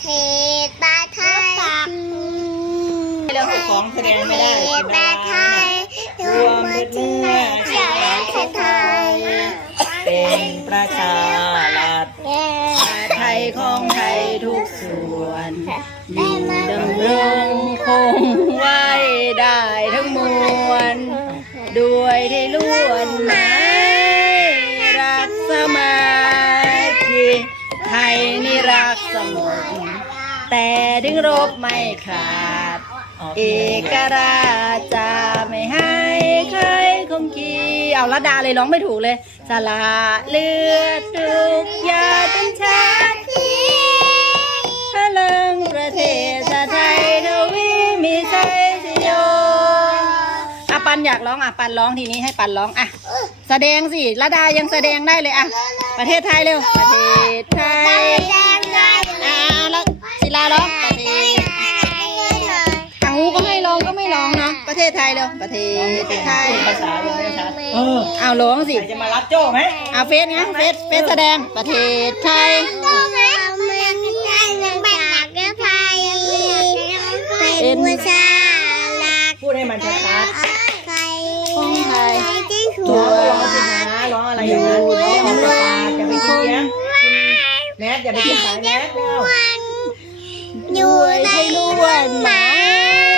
เทศประไทยเรื่องของแสดงไม่ได้ประเทศประไทยรวมเมื่อชาติไทย เป็นประชารัฐไทยของไทยทุกส่วนได้มาดำรงคงไว้ได้ทั้งมวลด้วยที่ล้วนหมายรักสมาคี ไทยนี่รักสงบแต่ถึงรบไม่ขาด เอกราชจะไม่ให้ใครคงคีเอาละดาเลยร้องไม่ถูกเลยสละเลือดทุกหยาดเป็นชาติพลังประเทศชาติไทยทวีมีชัยชโยอะปันอยากร้องอะปันร้องทีนี้ให้ปันร้องอะแสดงสิละดายังแสดงได้เลยอะ ประเทศไทยเร็ว ประเทศไทยแดงได้อ่าแล้วศิลาร้องประเทศเอาก็ให้ร้องก็ไม่ร้องเนาะ ประเทศไทยเร็ว ประเทศไทยภาษายังไม่ชัดเออเอาร้องสิใครจะมารับโจ้ไหมเอาเฟสนะเฟสเฟสแสดง ประเทศไทยเป็นผู้ชายรักพูดให้มันชัด แมทอย่าไปเคี้ยงสายแมทแล้วอยู่ด้วยในให้ล้วนหมา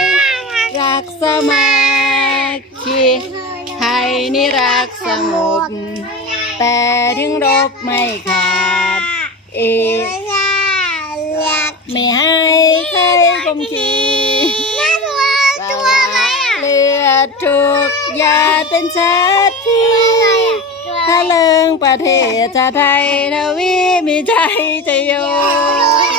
ยรักสามาคีไทยนี่รักสงบ แต่ถึงรบไม่ขาด เอกผู้ชายรักไม่ให้ใครคมขีน่าตัวตัวอะไรอะเลือดทุกหยาดเป็นชาติ ทะเลิงประเทศชาไทยทวีมีใจจะโยตัวอะไร